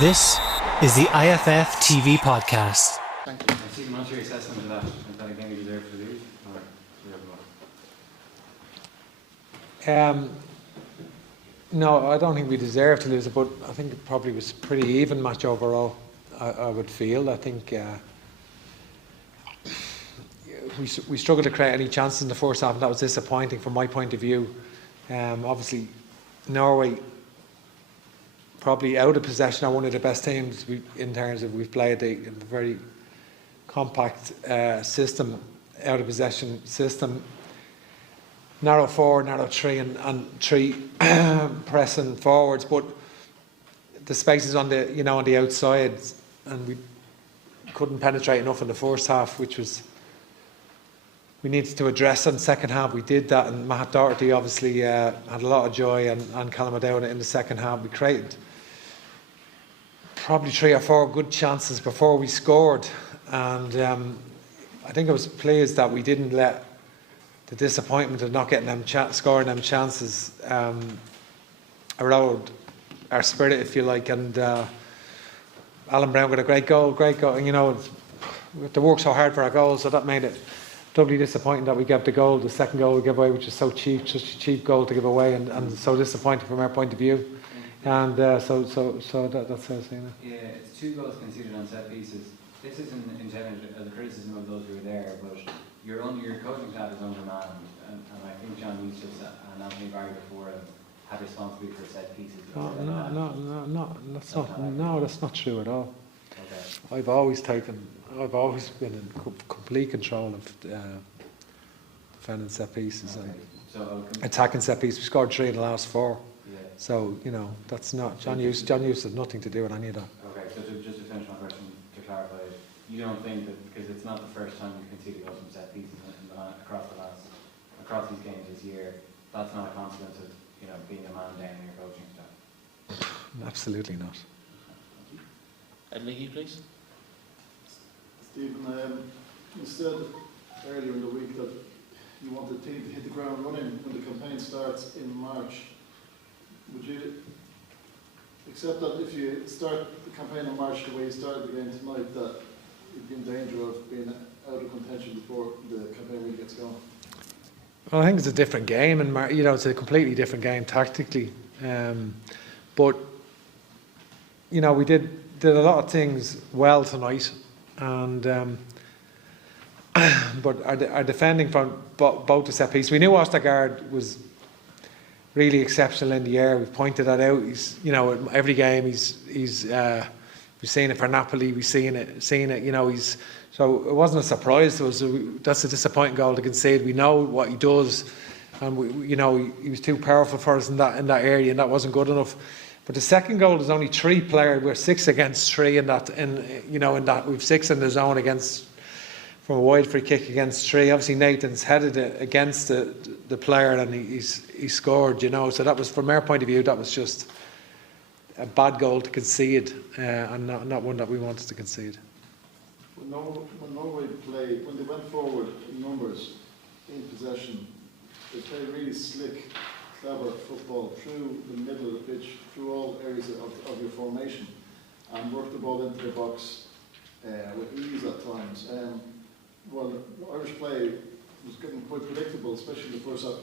This is the IFF TV podcast. Thank you. I see the monetary assessment of that. Is that a game you deserve to lose? Or do you have one? No, I don't think we deserve to lose it, but I think it probably was a pretty even match overall, I would feel. I think we struggled to create any chances in the first half, and that was disappointing from my point of view. Obviously, Norway, probably out of possession, are one of the best teams in terms of we've played a very compact system, out of possession system. Narrow forward, narrow three, and three pressing forwards, but the spaces on the outside, and we couldn't penetrate enough in the first half, which was we needed to address in the second half. We did that, and Matt Doherty obviously had a lot of joy, and Callum O'Dowd in the second half. We created probably 3 or 4 good chances before we scored, and I think I was pleased that we didn't let the disappointment of not getting them scoring them chances erode our spirit, if you like. And Alan Browne got a great goal. And, we have to work so hard for our goals, so that made it doubly disappointing that we gave the goal, the second goal we gave away, which is so cheap, such a cheap goal to give away, and so disappointing from our point of view. And that's how I say it. Yeah, it's 2 goals conceded on set pieces. This isn't intended as a criticism of those who were there, but your coaching staff is undermanned, and I think John Eustace and Anthony Barry before had responsibility for set pieces. That's not true at all. Okay. I've always been in complete control of defending set pieces, okay. And attacking set pieces. We scored 3 in the last 4. Yeah. So that's not John Eustace has nothing to do with any of that. Okay, so just to finish my question, to clarify, you don't think that because it's not the first time you've conceded goals from set pieces across these games this year, that's not a consequence of being a man down in your coaching staff? Absolutely not. Ed Leahy, please. Stephen, you said earlier in the week that you want the team to hit the ground running when the campaign starts in March. Would you accept that if you start the campaign in March the way you started the game tonight, that you'd be in danger of being out of contention before the campaign really gets going? Well, I think it's a different game, and it's a completely different game tactically. But we did a lot of things well tonight, and but our defending from both the set piece. We knew Ostergaard was really exceptional in the air. We've pointed that out. He's every game we've seen it for Napoli. We've seen it. So it wasn't a surprise to us. That's a disappointing goal to concede. We know what he does, and he was too powerful for us in that area, and that wasn't good enough. But the second goal is only 3 players. We're 6 against 3 in that we've 6 in the zone against from a wide free kick against 3. Obviously Nathan's headed it against the player, and he scored. So that was, from our point of view, that was just a bad goal to concede, and not one that we wanted to concede. When Norway played, when they went forward in numbers, in possession, they played really slick, clever football through the middle of the pitch, through all areas of your formation, and worked the ball into the box with ease at times. Well, Irish play was getting quite predictable, especially in the first half,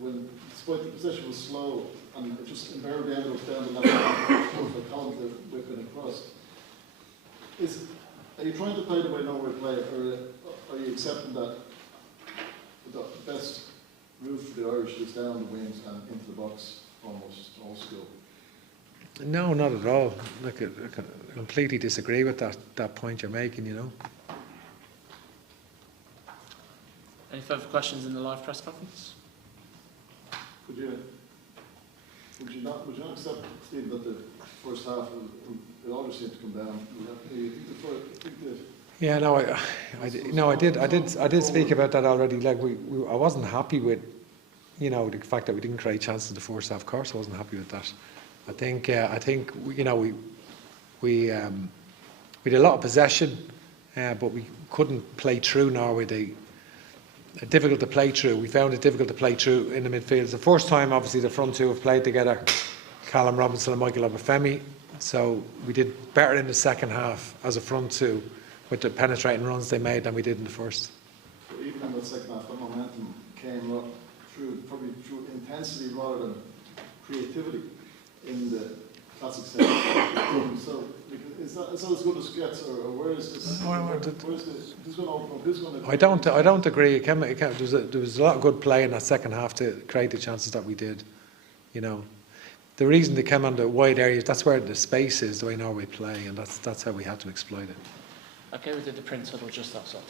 when despite the possession was slow, and it just invariably ended up down the left for Colin to whip it across. Are you trying to play the way Norway play, or are you accepting that the best route for the Irish is down the wings and into the box, almost all school? No, not at all. I completely disagree with that point you're making. Any further questions in the live press conference? Would you not accept, Steve, that the first half it always seemed to come down? I did speak about that already. Like I wasn't happy with, the fact that we didn't create chances in the first half. Of course, I wasn't happy with that. I think we had a lot of possession, but we couldn't play through Norway. Difficult to play through. We found it difficult to play through in the midfield. It's the first time, obviously, the front two have played together, Callum Robinson and Michael Obafemi. So we did better in the second half as a front two with the penetrating runs they made than we did in the first. So even in the second half, the momentum came probably through intensity rather than creativity in the classic set. So is that as good as gets, or where is this? Who's going to open up? Who's going to? I don't agree. There was a lot of good play in that second half to create the chances that we did. You know, the reason they came on the wide areas, that's where the space is, the way Norway play, and that's how we had to exploit it. Okay, we did the Prince Huddle just outside.